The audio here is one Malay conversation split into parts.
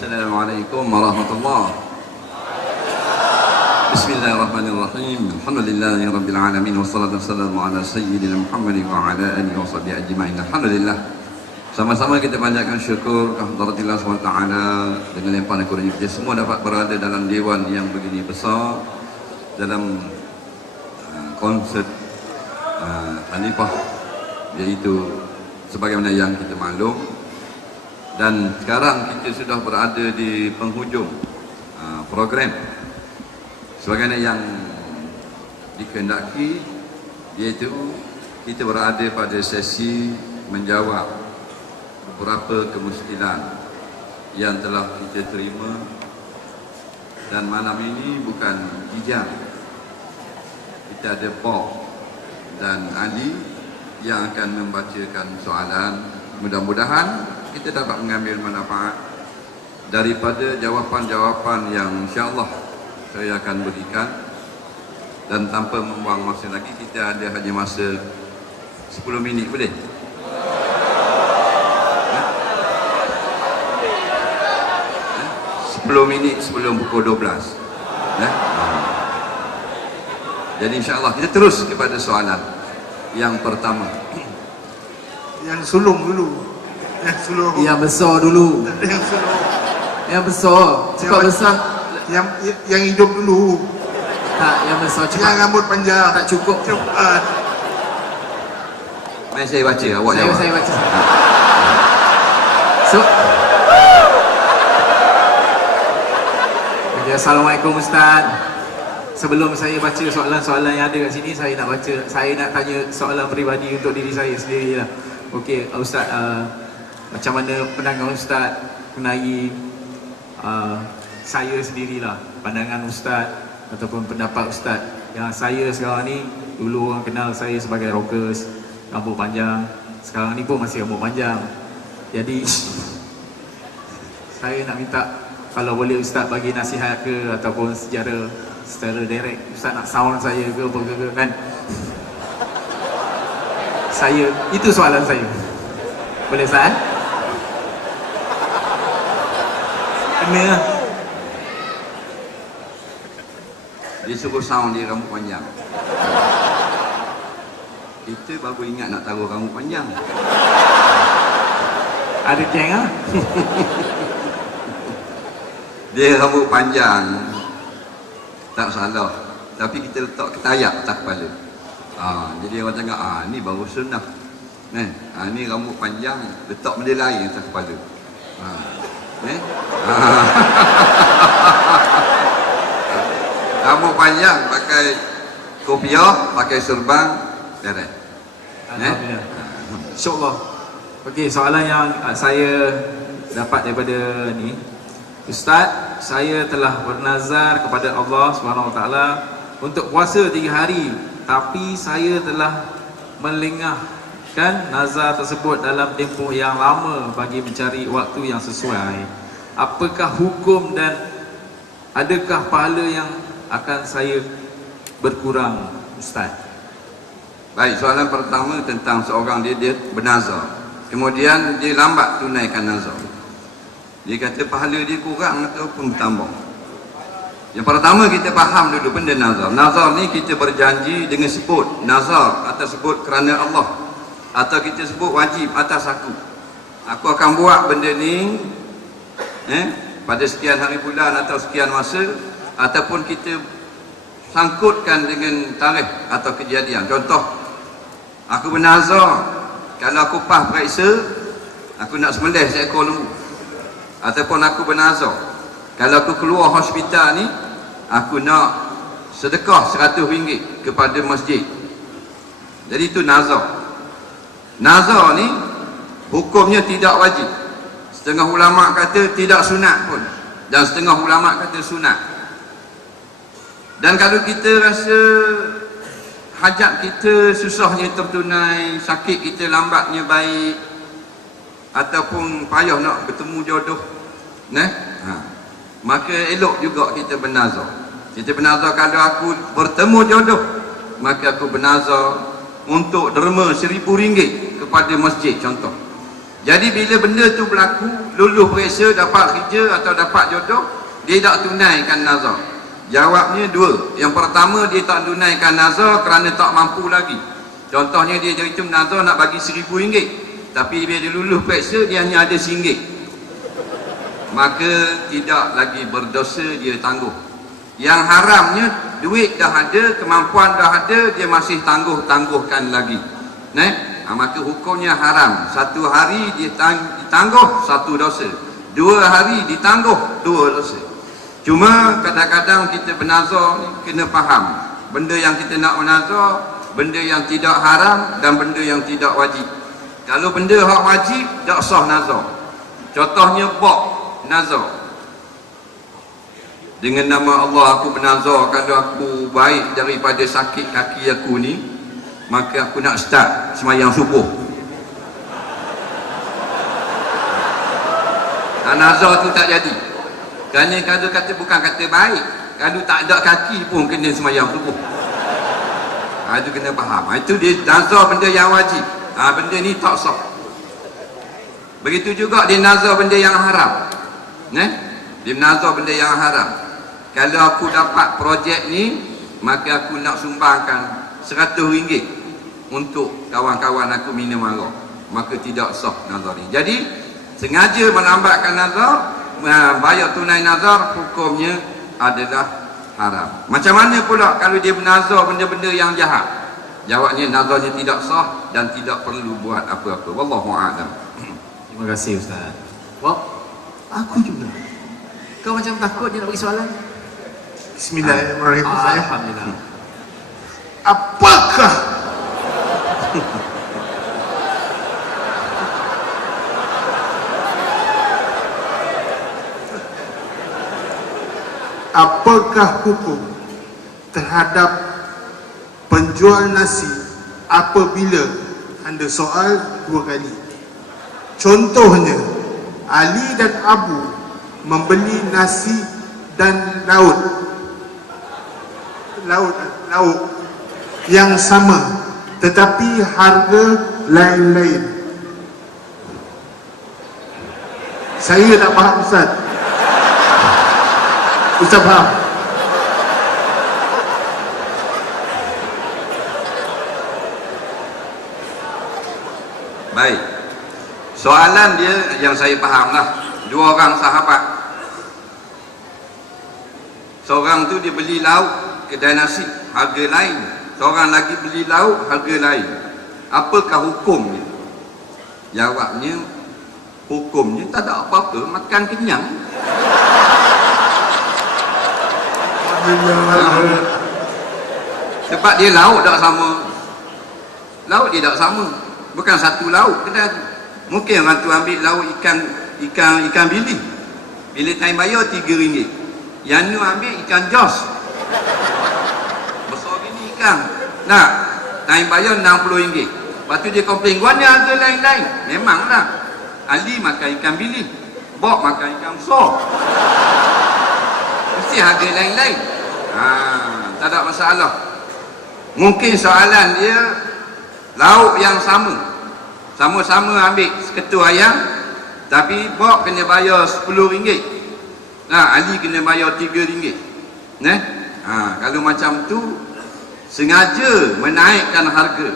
Assalamualaikum warahmatullahi. Bismillahirrahmanirrahim. Alhamdulillahi rabbil alamin wassalatu wassalamu ala sayyidina Muhammad wa ala alihi wa sahbihi ajma'in. Alhamdulillah. Sama-sama kita panjatkan syukur kehadirat Allah SWT dengan limpahan kurnia kita semua dapat berada dalam dewan yang begini besar dalam konsert Hanifah, iaitu sebagaimana yang kita maklum. Dan sekarang kita sudah berada di penghujung program sebagaimana yang dikehendaki, iaitu kita berada pada sesi menjawab beberapa kemusykilan yang telah kita terima. Dan malam ini bukan hijab, kita ada Bob dan Ali yang akan membacakan soalan. Mudah-mudahan kita dapat mengambil manfaat daripada jawapan-jawapan yang insya-Allah saya akan berikan. Dan tanpa membuang masa lagi, kita ada hanya masa 10 minit, boleh? 10 minit sebelum pukul 12. Jadi insya-Allah kita terus kepada soalan yang pertama. Yang sulung dulu. Yang sulung. Yang besar dulu. Yang sulung. Yang besar. Cepat besar. Yang hidup dulu. Tak, yang besar cepat. Yang rambut panjang. Tak cukup. Cepat. Mari saya baca, awak jawab. Saya baca. So, okay, Assalamualaikum Ustaz. Sebelum saya baca soalan-soalan yang ada kat sini, saya nak tanya soalan peribadi untuk diri saya sendiri lah. Okey, Ustaz, macam mana pandangan Ustaz mengenai saya sendirilah, pandangan Ustaz ataupun pendapat Ustaz. Yang saya sekarang ni, dulu orang kenal saya sebagai rockers, rambut panjang. Sekarang ni pun masih rambut panjang. Jadi saya nak minta, kalau boleh Ustaz bagi nasihat ke ataupun secara direct, Ustaz nak sound saya ke apa ke kan? Saya, itu soalan saya. Boleh Ustaz? Kena lah. Dia suruh sound dia rambut panjang. Kita baru ingat nak taruh rambut panjang. Ada geng lah. Dia rambut panjang, tak salah. Tapi kita letak ketayak atas kepala. Jadi orang cakap, ni baru sunnah. Ni rambut panjang, letak benda lain atas kepala. Rambut panjang pakai kopiah, pakai serban, direct. Alhamdulillah. InsyaAllah. Okey, soalan yang saya dapat daripada ni, Ustaz, saya telah bernazar kepada Allah SWT untuk puasa 3 hari, tapi saya telah melengahkan nazar tersebut dalam tempoh yang lama bagi mencari waktu yang sesuai. Apakah hukum dan adakah pahala yang akan saya berkurang, Ustaz? Baik, soalan pertama tentang seorang dia bernazar, kemudian dia lambat tunaikan nazar. Dia kata pahala dia kurang ataupun tambah. Yang pertama, kita faham dulu benda nazar. Nazar ni kita berjanji dengan sebut nazar atau sebut kerana Allah, atau kita sebut wajib atas aku akan buat benda ni pada sekian hari bulan atau sekian masa, ataupun kita sangkutkan dengan tarikh atau kejadian. Contoh, aku bernazar kalau aku pah periksa aku nak sembelih seekor lembu, ataupun aku bernazar kalau aku keluar hospital ni aku nak sedekah RM100 kepada masjid. Jadi itu nazar. Nazar ni hukumnya tidak wajib. Setengah ulama kata tidak sunat pun, dan setengah ulama kata sunat. Dan kalau kita rasa hajat kita susahnya tertunai, sakit kita lambatnya baik, ataupun payah nak bertemu jodoh, maka elok juga kita bernazar. Kita bernazar, kalau aku bertemu jodoh, maka aku bernazar untuk derma RM1,000 kepada masjid, contoh. Jadi bila benda tu berlaku, luluh periksa, dapat kerja atau dapat jodoh, dia tak tunaikan nazar. Jawabnya dua. Yang pertama, dia tak tunaikan nazar kerana tak mampu lagi. Contohnya dia itu nazar nak bagi RM1,000, tapi bila dia luluh periksa, dia hanya ada RM1. Maka tidak lagi berdosa, dia tangguh. Yang haramnya, duit dah ada, kemampuan dah ada, dia masih tangguhkan lagi. Maka hukumnya haram. 1 hari dia ditangguh 1 dosa, 2 hari ditangguh 2 dosa. Cuma kadang-kadang kita bernazar ni kena faham benda yang kita nak bernazar, benda yang tidak haram dan benda yang tidak wajib. Kalau benda hak wajib, tak sah nazar. Contohnya nazar. Dengan nama Allah aku bernazar, kalau aku baik daripada sakit kaki aku ni, maka aku nak start semayang subuh. Nazar tu tak jadi. Kerana kalau kata bukan kata baik, kalau tak ada kaki pun kena semayang subuh. Itu kena faham. Itu dia nazar benda yang wajib. Benda ni tak sah. Begitu juga dia nazar benda yang haram. Dia nazar benda yang haram. Kalau aku dapat projek ni, maka aku nak sumbangkan RM100 untuk kawan-kawan aku minum arak, maka tidak sah nazar ni. Jadi sengaja melambatkan nazar, bayar tunai nazar, hukumnya adalah haram. Macam mana pula kalau dia bernazar benda-benda yang jahat? Jawabnya nazarnya tidak sah dan tidak perlu buat apa-apa. Wallahu a'lam. Terima kasih Ustaz. Wah, aku juga. Kau macam takut dia nak bagi soalan? Bismillahirrahmanirrahim. Alhamdulillah. Apakah hukum terhadap penjual nasi apabila anda soal 2 kali? Contohnya, Ali dan Abu membeli nasi dan lauk yang sama, tetapi harga lain-lain. Saya tak faham Ustaz. Ustaz faham? Baik. Soalan dia yang saya fahamlah. 2 orang sahabat. Seorang tu dia beli lauk kedai nasi, harga lain. Seorang lagi beli lauk, harga lain. Apakah hukumnya? Jawabnya, hukumnya tak ada apa-apa, makan kenyang. Sebab dia lauk tak sama. Lauk dia tak sama. Bukan satu lauk kedai tu. Mungkin orang tu ambil lauk ikan bili. Bila time bayar RM3. Yang ni ambil ikan jos. Besar gini ikan. Nah, time bayar RM60. Lepas tu dia komplain, gua ni harga lain-lain. Memanglah. Ali makan ikan bili, Bob makan ikan besar. Mesti harga lain-lain. Tak ada masalah. Mungkin soalan dia lauk yang sama-sama ambil seketul ayam, tapi Bob kena bayar RM10. Ali kena bayar RM3. Kalau macam tu sengaja menaikkan harga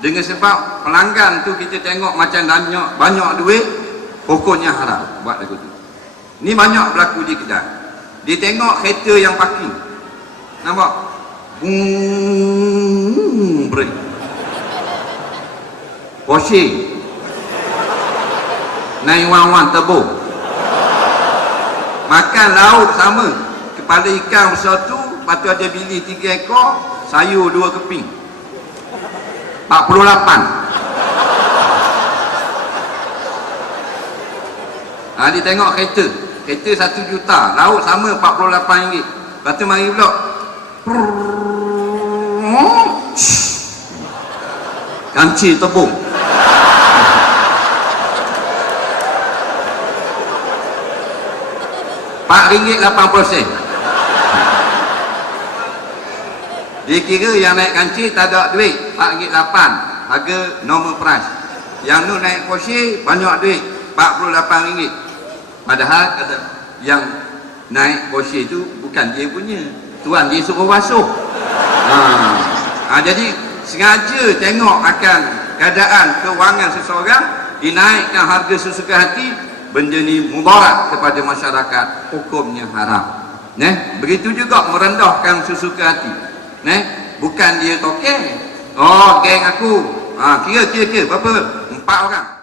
dengan sebab pelanggan tu kita tengok macam banyak duit, pokoknya haram buat lagu tu. Ni banyak berlaku di kedai. Dia tengok kereta yang parking, nampak break Porsche 911 turbo, makan lauk sama, kepala ikan besar tu, lepas tu ada bili 3 ekor, sayur 2 keping, 48. Dia tengok kereta 1 juta, lauk sama RM48. Lepas tu mari pula kancil tebung, RM4.80. Dia kira yang naik kancil tak ada duit, RM4.8, harga normal price. yang nu naik kursi banyak duit RM48. Padahal kata yang naik kursi itu bukan dia punya, tuan dia suruh basuh. Jadi sengaja tengok akan keadaan kewangan seseorang, dinaikkan harga sesuka hati, benda ni mudarat kepada masyarakat, hukumnya haram. Begitu juga merendahkan sesuka hati. Bukan dia tokek. Oh, geng aku. Kira berapa? 4 orang.